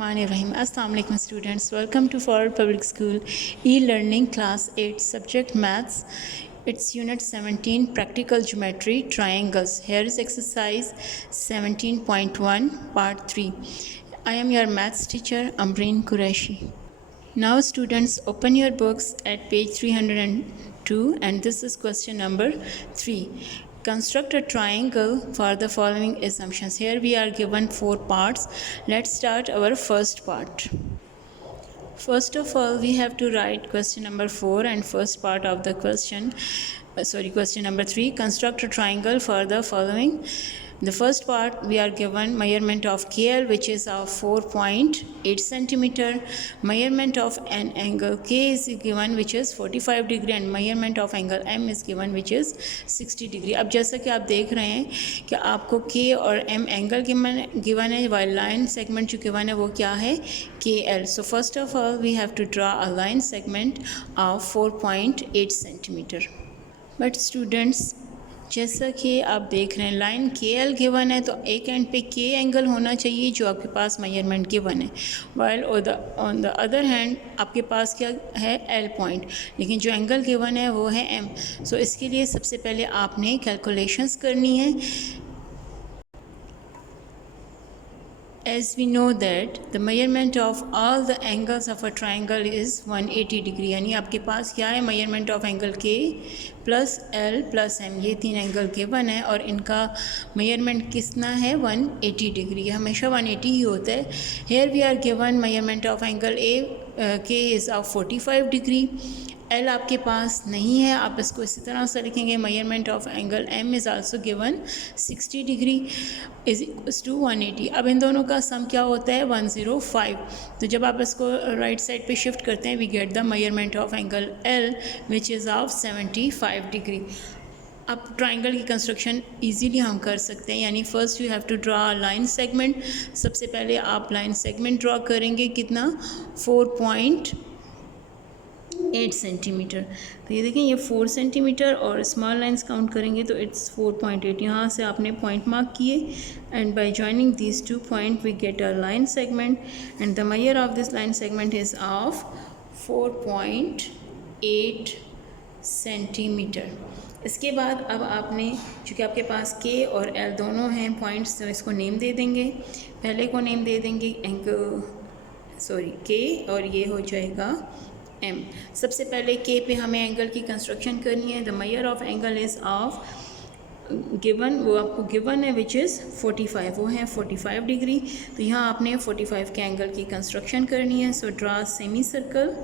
Bismillahirrahmanirrahim. Assalamu alaikum students. Welcome to Forward Public School e-learning class 8 subject maths. It's unit 17 practical geometry triangles. Here is exercise 17.1 part 3. I am your maths teacher Amreen Qureshi. Now students, open your books at page 302 and this is question number 3. Construct a triangle for the following assumptions. Here we are given 4 parts. Let's start our first part. First of all, we have to write question number 4 and first part of the question. Question number 3. Construct a triangle for the following. The first part, we are given measurement of KL, which is of 4.8 centimeter. Measurement of an angle K is given, which is 45 degree, and measurement of angle M is given, which is 60 degree. अब जैसा कि आप देख रहे हैं कि आपको K और M एंगल गिवन है, while line segment जो गिवन है वो क्या है, KL. So first of all, we have to draw a line segment of 4.8 centimeter. But students, जैसा कि आप देख रहे हैं लाइन के एल गिवन है, तो एक एंड पे के एंगल होना चाहिए जो आपके पास मेजरमेंट गिवन है, while on the other hand आपके पास क्या है, एल पॉइंट, लेकिन जो एंगल गिवन है वो है एम. सो इसके लिए सबसे पहले आपने कैलकुलेशंस करनी है. As we know that the measurement of all the angles of a triangle is 180 degree. यानी आपके पास क्या है, measurement of angle K plus L plus M, ये 3 एंगल गिवन है और इनका measurement कितना है, 180 डिग्री. हमेशा 180 ही होता है. Here we are given measurement of angle K is of 45 degree. L आपके पास नहीं है, आप इसको इसी तरह से लिखेंगे. Measurement of angle M is also given 60 degree is equals to 180. अब इन दोनों का सम क्या होता है, 105. तो जब आप इसको राइट साइड पे शिफ्ट करते हैं, we get the measurement of angle L which is of 75 degree. अब ट्राइंगल की कंस्ट्रक्शन इजीली हम कर सकते हैं. यानी first you have to draw line segment. सबसे पहले आप लाइन सेगमेंट ड्रा करेंगे, कितना, 4.8 सेंटीमीटर. तो ये देखें, ये 4 सेंटीमीटर और स्मॉल लाइंस काउंट करेंगे तो इट्स 4.8. यहाँ से आपने पॉइंट मार्क किए and by joining this 2 point we get a line segment and the measure of this line segment is of 4.8 centimetre. इसके बाद अब आपने, चूँकि आपके पास के और एल दोनों हैं पॉइंट्स, तो इसको नेम दे देंगे. पहले को नेम दे देंगे के और ये हो जाएगा M. सबसे पहले K पे हमें एंगल की कंस्ट्रक्शन करनी है. The measure of angle is of given, वो आपको गिवन है विच इज़ 45, वो है 45 डिग्री. तो यहाँ आपने 45 के एंगल की कंस्ट्रक्शन करनी है. So draw semi circle.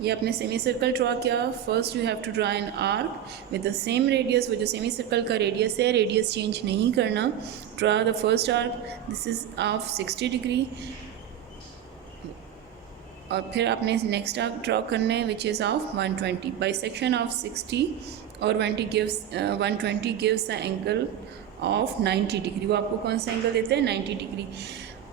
ये आपने सेमी सर्कल ड्रा किया. First you have to draw an arc with the same radius. वो जो सेमी सर्कल का रेडियस है, रेडियस चेंज नहीं करना. Draw the first arc, this is of 60 degree. और फिर आपने नेक्स्ट आर्क ड्रॉ करना है which is of 120. Bisection of 60 और 120 gives the angle of 90 degree. वो आपको कौन सा एंगल देता है, 90 डिग्री.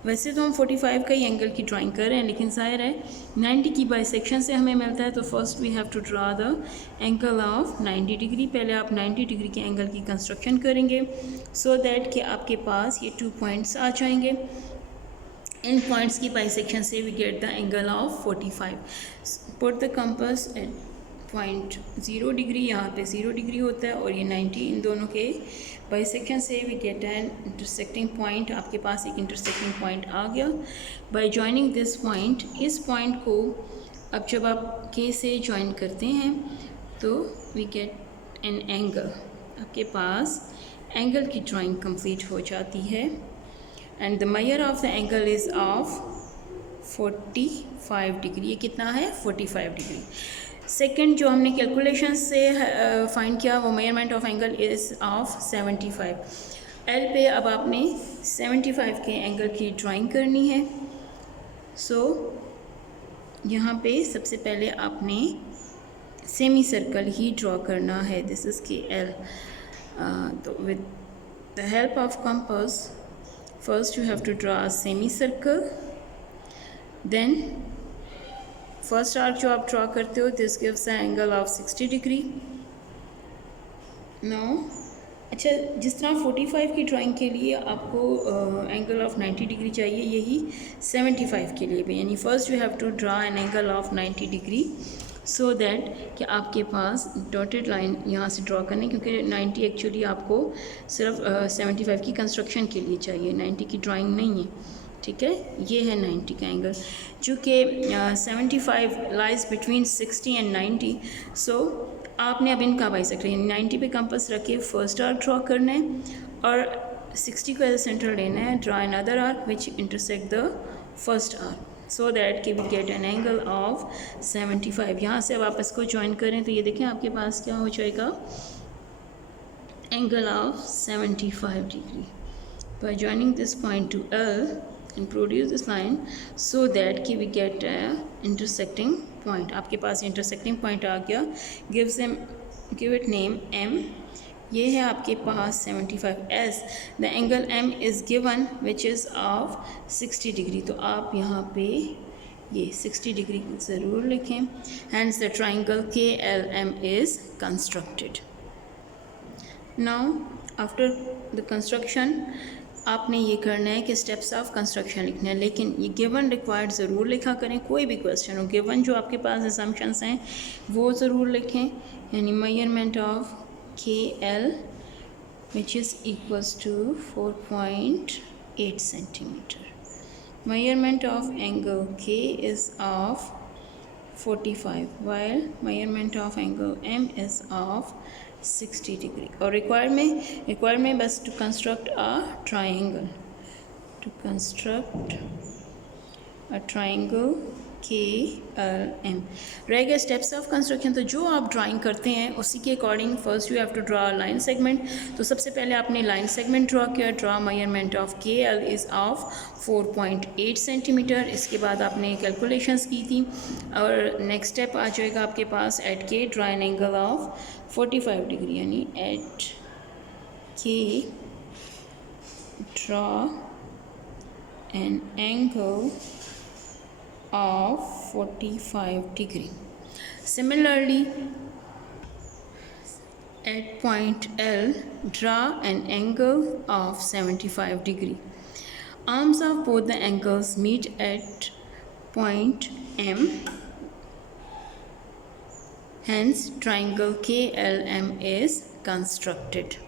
वैसे तो हम 45 का ही एंगल की ड्राइंग कर रहे हैं, लेकिन जाहिर है 90 की बाइसेक्शन से हमें मिलता है. तो first we have to draw the angle of 90 degree. पहले आप 90 डिग्री के एंगल की कंस्ट्रक्शन करेंगे सो दैट कि आपके पास ये 2 पॉइंट्स आ जाएंगे. इन पॉइंट्स की बाइसेक्शन से we get the angle of 45. Put the compass at point 0 degree. यहाँ पे 0 डिग्री होता है और ये 90. इन दोनों के बाइसेक्शन से we get an intersecting point. आपके पास एक इंटरसेक्टिंग पॉइंट आ गया. बाय जॉइनिंग दिस पॉइंट, इस पॉइंट को अब जब आप के से जॉइन करते हैं तो वी गेट एन एंगल. आपके पास एंगल की ड्राइंग कंप्लीट हो जाती है. And the measure of the angle is of 45 degree. ये कितना है, 45 डिग्री. सेकंड जो हमने कैलकुलेशन से फाइंड किया, वो measurement of angle is of 75. L पे अब आपने 75 के एंगल की ड्राइंग करनी है. सो यहाँ पे सबसे पहले आपने सेमी सर्कल ही ड्रॉ करना है. दिस इज़ के एल. तो with the help of compass, first you have to draw a semicircle. Then first arc जो आप ड्रॉ करते हो, this gives an angle of 60 degree. Now अच्छा, जिस तरह 45 की ड्राइंग के लिए आपको एंगल ऑफ 90 डिग्री चाहिए, यही 75 के लिए भी, यानी first you have to draw an angle of 90 degree so that कि आपके पास डॉटेड लाइन यहाँ से ड्रॉ करने, क्योंकि 90 एक्चुअली आपको सिर्फ 75 की कंस्ट्रक्शन के लिए चाहिए, 90 की ड्राइंग नहीं है, ठीक है। ये है 90 का एंगल, चूँकि 75 लाइज बिटवीन 60 एंड 90, सो आपने अब इनका बाइसेक्टर यानी 90 पे कंपास रख के फर्स्ट आर्क ड्रॉ करना है और 60 को एज अ सेंटर लेना है, draw another arc which intersect the first arc so that कि we get an angle of 75। यहाँ से अब आप इसको ज्वाइन करें तो ये देखें आपके पास क्या हो जाएगा, angle of 75 degree by joining this point to L and produce this line so that कि we get a intersecting point। आपके पास intersecting point आ गया, give it name M। ये है आपके पास 75 as the angle M is given which is of 60 degree, तो आप यहाँ पे ये 60 डिग्री ज़रूर लिखें। hence the triangle KLM is constructed। now after the construction आपने ये करना है कि स्टेप्स ऑफ कंस्ट्रक्शन लिखना है, लेकिन ये गिवन रिक्वायर्ड ज़रूर लिखा करें, कोई भी क्वेश्चन हो गिवन जो आपके पास असम्पशंस हैं वो ज़रूर लिखें, यानी measurement of KL which is equals to 4.8 centimetre, measurement of angle K is of 45 while measurement of angle M is of 60 degree। और रिक्वायर में बस to construct a triangle, to construct a triangle KLM। रह गया steps of construction, तो जो आप drawing करते हैं उसी के according first you have to draw line segment. तो सबसे पहले आपने लाइन सेगमेंट ड्रा किया, draw measurement of KL is of 4.8 centimetre. इसके बाद आपने कैलकुलेशंस की थी और नेक्स्ट स्टेप आ जाएगा आपके पास at K draw an angle of 45 degree, यानी at K draw an angle of 45 degree। Similarly, at point L, draw an angle of 75 degree। Arms of both the angles meet at point M, hence triangle KLM is constructed।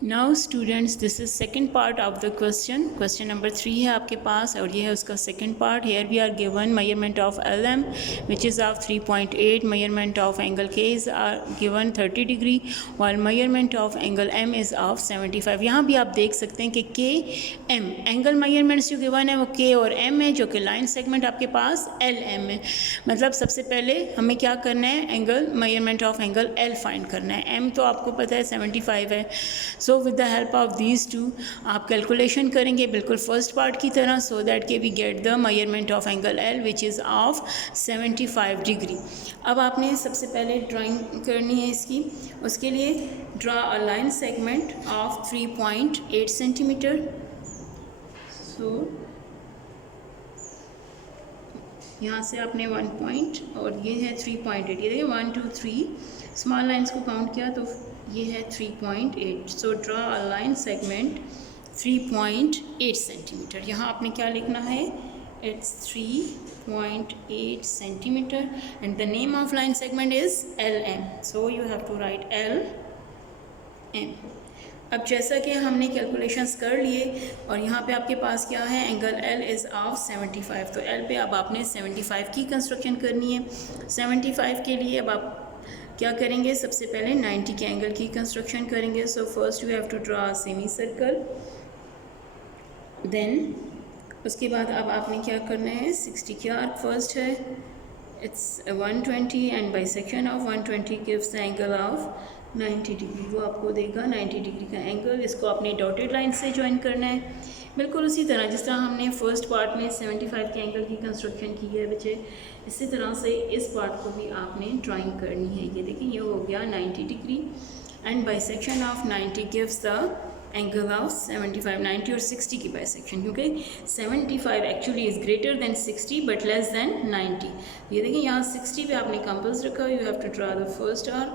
Now students, this is second part of the question number 3 है आपके पास और ये है उसका second part। Here we are given measurement of LM which is of 3.8, measurement of angle K is given 30 degree while measurement of angle M is of 75। यहाँ भी आप देख सकते हैं कि K M एंगल measurements जो given है वो K और M है, जो कि लाइन सेगमेंट आपके पास LM है। मतलब सबसे पहले हमें क्या करना है, angle measurement of angle L find करना है। M तो आपको पता है 75 है। So with the help of these two आप कैलकुलेशन करेंगे बिल्कुल फर्स्ट पार्ट की तरह, सो दैट के we get the measurement of angle L which is of 75 degree. अब आपने सबसे पहले ड्राइंग करनी है इसकी, उसके लिए draw a line segment of 3.8 centimetre. So यहाँ से आपने 1 पॉइंट और ये है 3.8, ये देखिए 1 2 3 स्मॉल लाइन्स को काउंट किया तो ये है 3.8। So draw a line segment 3.8 centimetre. यहाँ आपने क्या लिखना है, it's 3.8 centimetre and the name of line segment is LM। So you have to write LM। अब जैसा कि हमने कैलकुलेशंस कर लिए और यहाँ पे आपके पास क्या है, एंगल L इज़ ऑफ 75। तो L पे अब आपने 75 की कंस्ट्रक्शन करनी है। 75 के लिए अब आप क्या करेंगे, सबसे पहले 90 के एंगल की कंस्ट्रक्शन करेंगे। So first you have to draw semi circle, then उसके बाद अब आपने क्या करना है, 60 की आर्क फर्स्ट है, it's 120 and bisection of 120 gives the angle of 90 degree, वो आपको देगा 90 डिग्री का एंगल। इसको आपने डॉटेड लाइन से ज्वाइन करना है, बिल्कुल उसी तरह जिस तरह हमने फर्स्ट पार्ट में 75 के एंगल की कंस्ट्रक्शन की है बच्चे, इसी तरह से इस पार्ट को भी आपने ड्राइंग करनी है। ये देखिए ये हो गया 90 degree and bisection of 90 gives the angle of 75। 90 और 60 की बाइसेक्शन, क्योंकि 75 actually is greater than 60 but less than 90। ये देखिए यहाँ 60 पे आपने कंपल्स रखा, you have to draw the first arc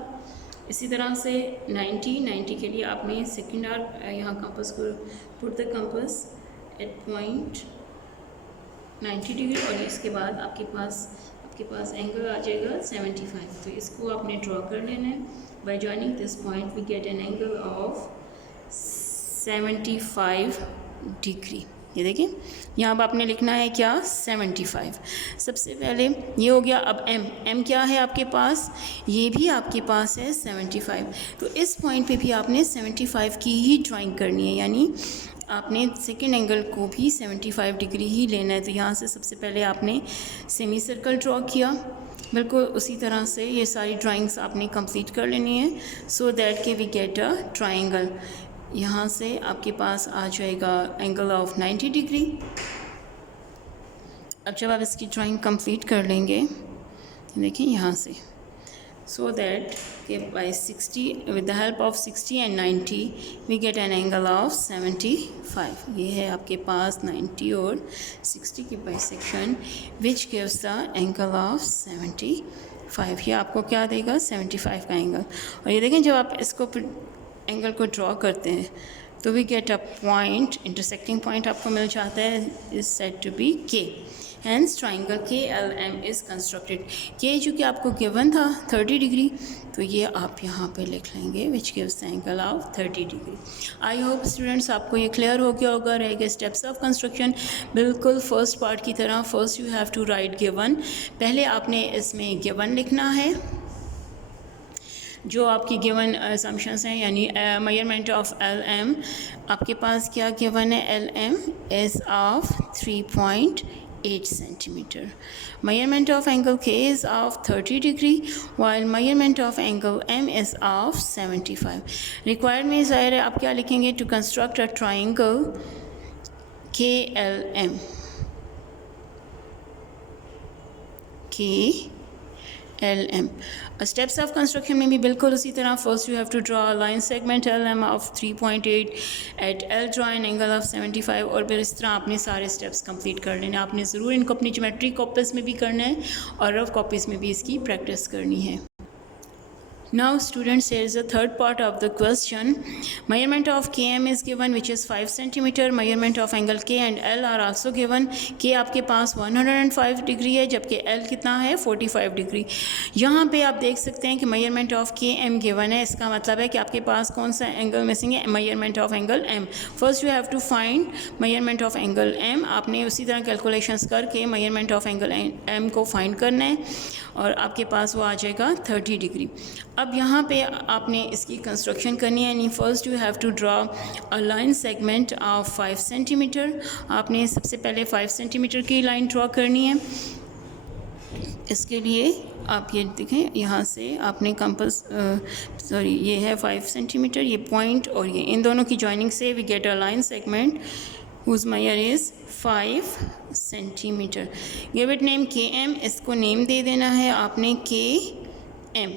इसी तरह से 90 के लिए आपने सेकेंड आर्क यहाँ कंपास को put the compass at point 90 degree, और इसके बाद आपके पास एंगल आ जाएगा 75। तो इसको आपने ड्रॉ कर लेना है। By joining this point we get an angle of 75 degree. ये देखिए यहाँ पर आपने लिखना है क्या, 75। सबसे पहले ये हो गया। अब m क्या है आपके पास, ये भी आपके पास है 75। तो इस पॉइंट पे भी आपने 75 की ही ड्राइंग करनी है, यानी आपने सेकेंड एंगल को भी 75 डिग्री ही लेना है। तो यहाँ से सबसे पहले आपने सेमी सर्कल ड्रॉ किया, बिल्कुल उसी तरह से ये सारी ड्राइंग्स आपने कंप्लीट कर लेनी है, सो दैट के वी गेट अ ट्राइंगल। यहाँ से आपके पास आ जाएगा एंगल ऑफ 90 डिग्री। अब जब आप इसकी ड्राइंग कंप्लीट कर लेंगे, देखिए यहाँ से, सो दैट के by 60 with the help of 60 and 90 we get an angle of 75। ये है आपके पास 90 और 60 की bisection which gives the angle of 75। ये आपको क्या देगा, 75 का एंगल। और ये देखें जब आप इसको एंगल को ड्रॉ करते हैं तो we get a point, intersecting point आपको मिल जाता है, is said to be K. Hence triangle KLM is constructed. K जो कि आपको गिवन था 30 डिग्री, तो ये आप यहाँ पे लिख लेंगे which gives the angle of 30 degree. I hope students आपको ये क्लियर हो गया होगा। रहेगा स्टेप्स ऑफ कंस्ट्रक्शन, बिल्कुल फर्स्ट पार्ट की तरह। First you have to write given. पहले आपने इसमें गिवन लिखना है, जो आपकी गिवन असम्पशंस हैं, यानी मेजरमेंट ऑफ LM आपके पास क्या गिवन है, LM is of 3.8 centimeter. Measurement of angle K is of 30 degree, while measurement of angle M is of 75. Required में ज़ाहिर है आप क्या लिखेंगे, to construct a triangle KLM. KLM. Steps of construction में भी बिल्कुल उसी तरह। First you have to draw a line segment LM of 3.8 at L, draw an angle of 75, और फिर इस तरह आपने सारे स्टेप्स कंप्लीट कर लेने। आपने ज़रूर इनको अपनी ज्योमेट्री कॉपीज़ में भी करना है और रफ कॉपीज़ में भी इसकी प्रैक्टिस करनी है। Now students, here is the third part of the question. Measurement of KM is given, which is 5 centimeter. Measurement of angle K and L are also given. K आपके पास 105 degree है, जबकि L कितना है, 45 degree. यहाँ पे आप देख सकते हैं कि measurement of KM given है। इसका मतलब है कि आपके पास कौन सा एंगल मिसिंग है, measurement of angle M. First you have to find measurement of angle M. आपने उसी तरह कैलकुलेशंस करके measurement of angle M को फाइंड करना है, और आपके पास वो आ जाएगा 30 डिग्री। अब यहाँ पे आपने इसकी कंस्ट्रक्शन करनी है, यानी first you have to draw a line segment of 5 centimetre. आपने सबसे पहले 5 सेंटीमीटर की लाइन ड्रॉ करनी है। इसके लिए आप ये देखें, यहाँ से आपने कंपास ये है 5 सेंटीमीटर, ये पॉइंट और ये इन दोनों की जॉइनिंग से we get a line segment whose measure is 5 centimetre. Give it name KM, इसको नेम दे देना है आपने KM।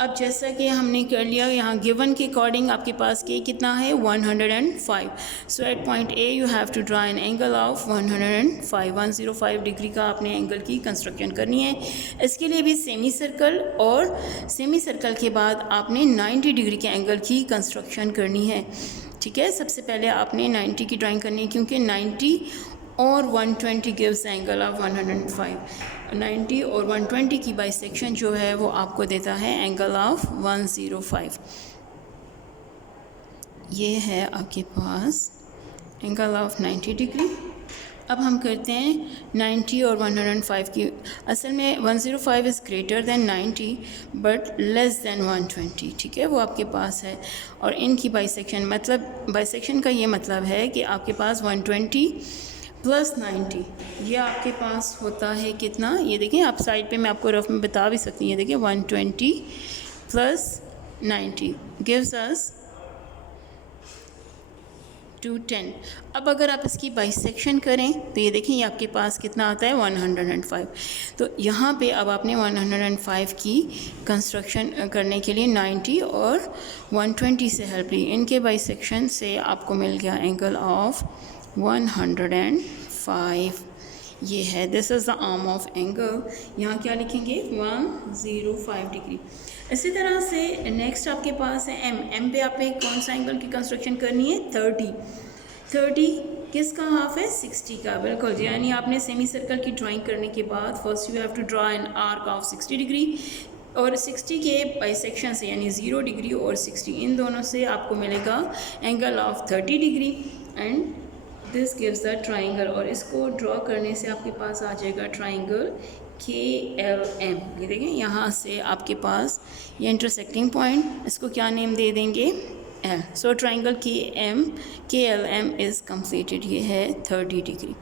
अब जैसा कि हमने कर लिया, यहाँ गिवन के अकॉर्डिंग आपके पास K कितना है, 105। So at point A you have to draw an angle of 105 degree का आपने एंगल की कंस्ट्रक्शन करनी है। इसके लिए भी सेमी सर्कल, और सेमी सर्कल के बाद आपने 90 डिग्री के एंगल की कंस्ट्रक्शन करनी है। ठीक है, सबसे पहले आपने 90 की ड्राइंग करनी है, क्योंकि 90 और 120 गिव्स एंगल ऑफ 105। 90 और 120 की बाइसेक्शन जो है वो आपको देता है एंगल ऑफ 105। ये है आपके पास एंगल ऑफ 90 डिग्री। अब हम करते हैं 90 और 105 की। असल में 105 is greater than 90 but less than 120। ठीक है, वो आपके पास है। और इनकी बाइसेक्शन, मतलब बाइसेक्शन का ये मतलब है कि आपके पास 120 प्लस 90, ये आपके पास होता है कितना, ये देखें आप साइड पे, मैं आपको रफ में बता भी सकती हूँ। ये देखिए 120 प्लस 90 गिव्स अस 210। अब अगर आप इसकी बाइसेक्शन करें तो ये देखें, ये आपके पास कितना आता है, 105। तो यहाँ पे अब आपने 105 की कंस्ट्रक्शन करने के लिए 90 और 120 से हेल्प ली। इनके बाइसेक्शन से आपको मिल गया एंगल ऑफ 105। ये है, this is the arm of angle, यहाँ क्या लिखेंगे 105 डिग्री। इसी तरह से नेक्स्ट आपके पास है एम पे आपने कौन सा एंगल की कंस्ट्रक्शन करनी है 30 किसका हाफ है 60 का, बिल्कुल जी। यानी आपने सेमी सर्कल की ड्राइंग करने के बाद first you have to draw an arc of 60 degree और 60 के बाइसेक्शन से यानी 0 डिग्री और 60 इन दोनों से आपको मिलेगा angle of 30 degree and this gives the triangle. और इसको ड्रॉ करने से आपके पास आ जाएगा ट्राइंगल KLM। ये देखें यहाँ से आपके पास ये इंटरसेक्टिंग पॉइंट, इसको क्या नेम दे देंगे L। So triangle KLM is completed. ये है 30 degree.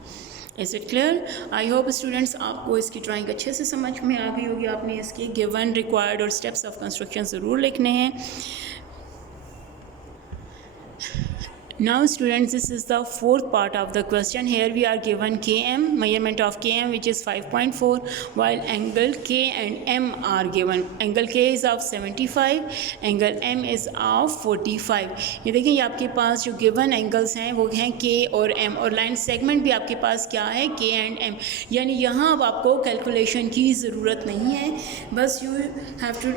Is it clear? I hope students आपको इसकी ड्राइंग अच्छे से समझ में आ गई होगी। आपने इसके गिवन, रिक्वायर्ड और स्टेप्स ऑफ कंस्ट्रक्शन ज़रूर लिखने हैं। Now students, this is the fourth part of the question. Here we are given km, measurement of km which is 5.4, while angle k and m are given. Angle k is of 75, angle m is of 45. ये देखिए ये आपके पास जो given angles हैं वो हैं k और m, और लाइन सेगमेंट भी आपके पास क्या है k and m। यानी यहाँ अब आपको कैलकुलेशन की ज़रूरत नहीं है, बस you have to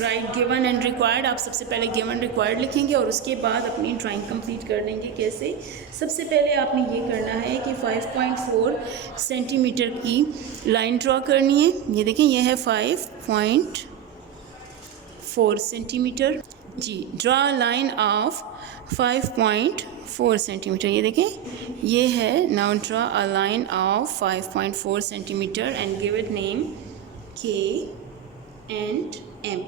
write given and required. आप सबसे पहले गिवन रिक्वायर्ड लिखेंगे और उसके बाद अपनी ड्राइंग कंप्लीट कर लेंगे। कैसे? सबसे पहले आपने ये करना है कि 5.4 सेंटीमीटर की लाइन ड्रॉ करनी है। ये देखें ये है 5.4 सेंटीमीटर जी। Draw line of 5.4 centimetre. ये देखें ये है। Now draw a line of 5.4 centimetre and give it name K and M।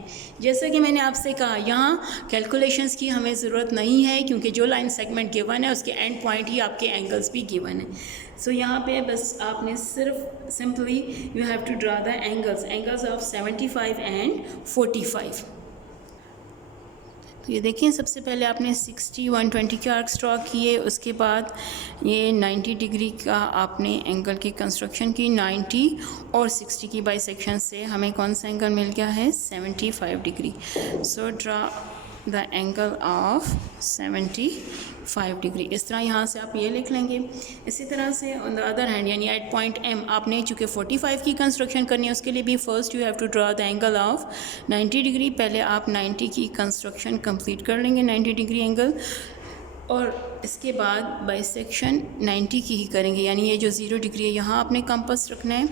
जैसा कि मैंने आपसे कहा यहाँ कैलकुलेशंस की हमें ज़रूरत नहीं है, क्योंकि जो लाइन सेगमेंट गिवन है उसके एंड पॉइंट ही आपके एंगल्स भी गिवन है। सो यहाँ पे बस आपने सिर्फ simply you have to draw the angles of 75 and 45। तो ये देखिए सबसे पहले आपने 60, 120 के आर्क्स ड्रॉ किए, उसके बाद ये 90 डिग्री का आपने एंगल की कंस्ट्रक्शन की। 90 और 60 की बाइसेक्शन से हमें कौन सा एंगल मिल गया है 75 degree. So draw the angle of 75 degree. इस तरह यहाँ से आप ये लिख लेंगे। इसी तरह से ऑन द अदर हैंड यानी एट पॉइंट M आपने चूँकि 45 की कंस्ट्रक्शन करनी है, उसके लिए भी first you have to draw the angle of 90 degree. पहले आप 90 की कंस्ट्रक्शन कंप्लीट कर लेंगे, 90 डिग्री एंगल, और इसके बाद बाइसेक्शन 90 की ही करेंगे। यानी ये जो 0 डिग्री है यहाँ आपने कंपास रखना है।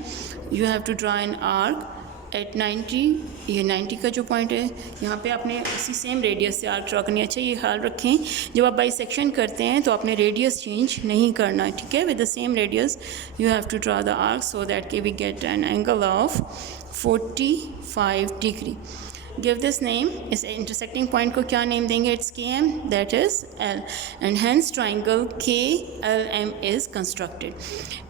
You have to draw an arc at 90। ये 90 का जो पॉइंट है यहाँ पे आपने उसी सेम रेडियस से आर्क ड्रॉ करनी है। अच्छा ये ख्याल रखें जब आप बाइसेक्शन करते हैं तो आपने रेडियस चेंज नहीं करना, ठीक है। With the same radius you have to draw the arc so that के we get an angle of 45 degree. Give this name. इस इंटरसेक्टिंग पॉइंट को क्या नेम देंगे? It's KM, that is L, and hence triangle KLM is constructed.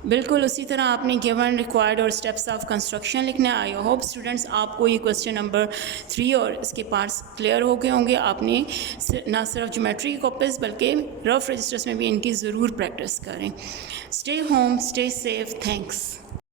बिल्कुल उसी तरह आपने given, required और स्टेप्स ऑफ कंस्ट्रक्शन लिखना है। आई होप स्टूडेंट्स आपको ये क्वेश्चन नंबर 3 और इसके पार्ट्स क्लियर हो गए होंगे। आपने ना सिर्फ ज्योमेट्री की कॉपीज़ बल्कि रफ रजिस्टर्स में भी इनकी ज़रूर प्रैक्टिस करें। Stay home, stay safe, thanks.